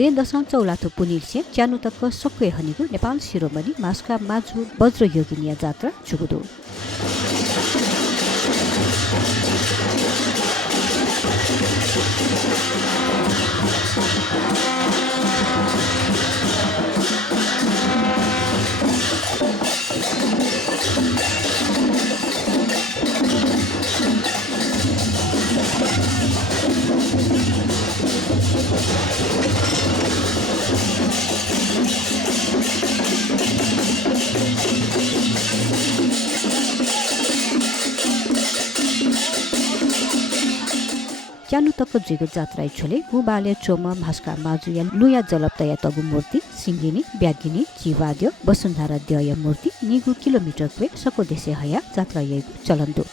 then दशौं चौलाथो पुनिर्से च्यानु तक्क सक्के हनिगु नेपाल शिरोमणि मास्का माझु वज्र योगिनिया जात्रा जुगुदो च्यानु तक्क जुगु जात्रा छोले गुबाले चोम भास्का माजुया लुया जलप्तया तगु मूर्ति सिंगिनी ब्यागिनी जीवाद्य वसुन्धरा द्यय मूर्ति निगु किलोमिटर क्वे सको देशे हया जात्रा यगु चलन्दु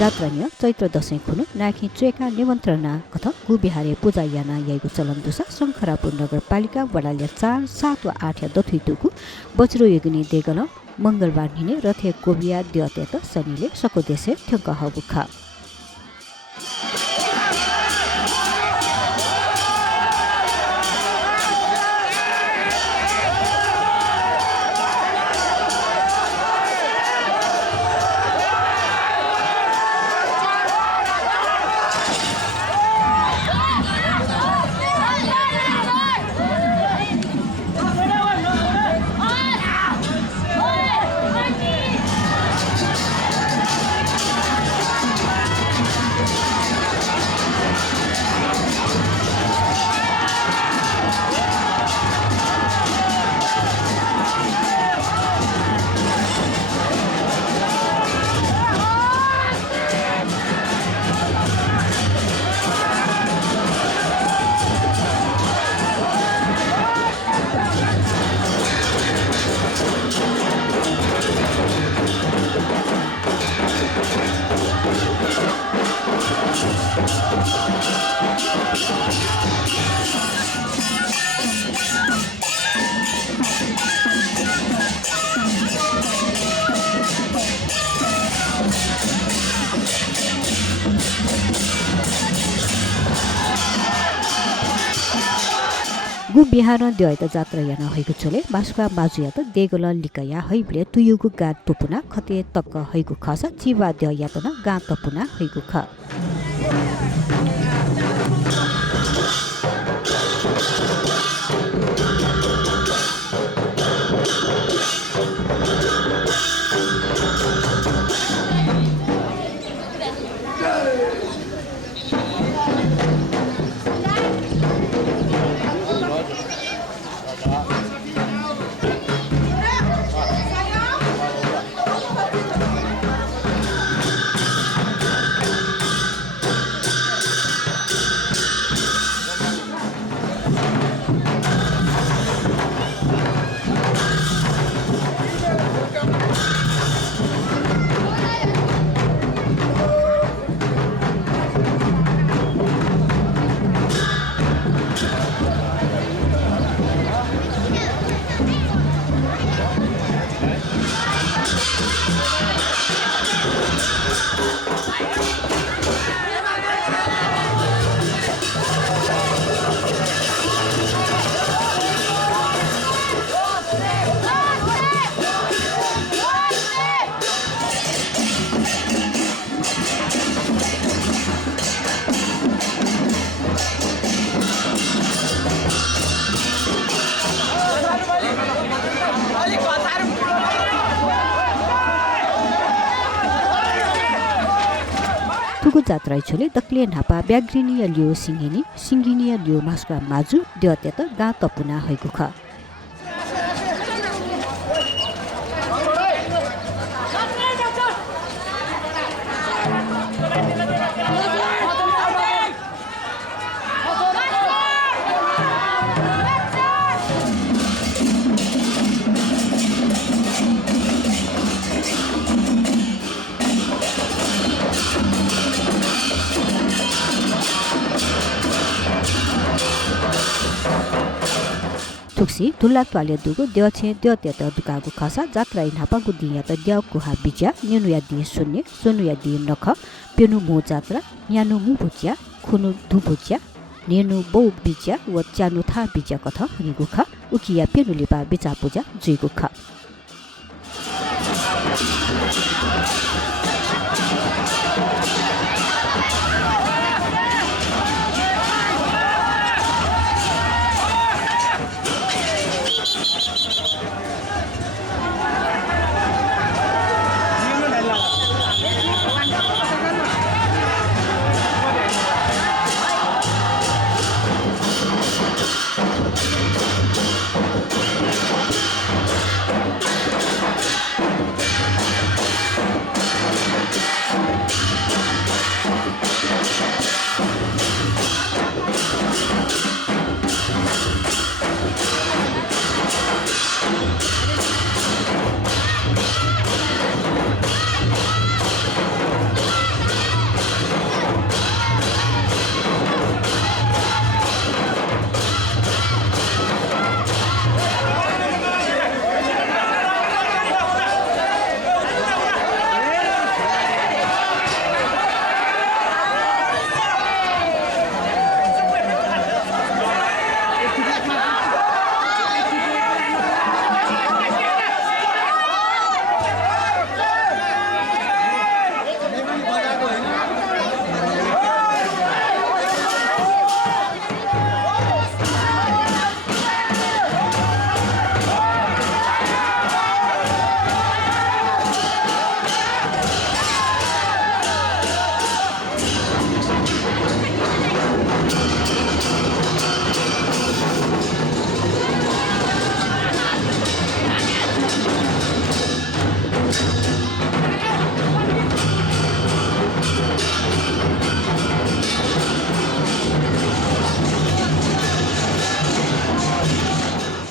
जात्रान्य चैत्र दशैं खुनु नाखि चुएका निमन्त्रणा कथ गुबिहारे पूजा याना याइगु चलन्दुसा शङ्खरापुर नगरपालिका वडाल्या 4, 7 वा 8 या दथुइतुकु वज्र योगिनी देगल मंगलबार निने रथे कोबिया द्यतेत शनिले सको देशे थ्यंक हबुखा गु बिहार द्यत जात्रा याना हैगु चले बास्का बाजु यात देगल लिकया हैब्ले तुयुगु गा तोपुना खते तक्क हैगु खस चिवा द्य यातन गा तपुना हैगु ख तुगु जात्रा छोले दक्ले नापा ब्याग्रिनीय लियो सिंगिनीय लियो मास्का माजु द्यतेत गा तपुना हैगु ख थुक्सी धुल्ला त्वाले दुगु द्यछे द्यतेत दुकागु खसा जात्रा नापागु दिया त द्याउ कुहा बिज्या नेनुया दि शून्य सोनुया दि नख पेनु मो जात्रा यानु मु भुज्या खुनु धु भुज्या नेनु बौ बिज्या व च्यानु था बिज्या कथ हनिगु ख उकिया पेनु लिपा बिचा पूजा जुइगु ख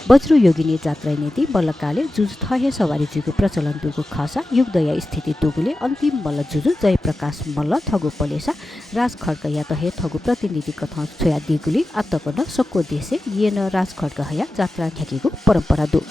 वज्र योगिनी जात्रा नीति बल्लकाले जुज थहे सवारी जुगु प्रचलन दुगु खसा युगदया स्थिति दुगुले अन्तिम मल्ल जुजु जयप्रकाश मल्ल थगु पलेसा राज खड्क या तहे थगु प्रतिनिधि कथा छोया दिगुली आत्तकन सक्को देशे येन राज खड्क हया जात्रा झ्याकेको परम्परा दु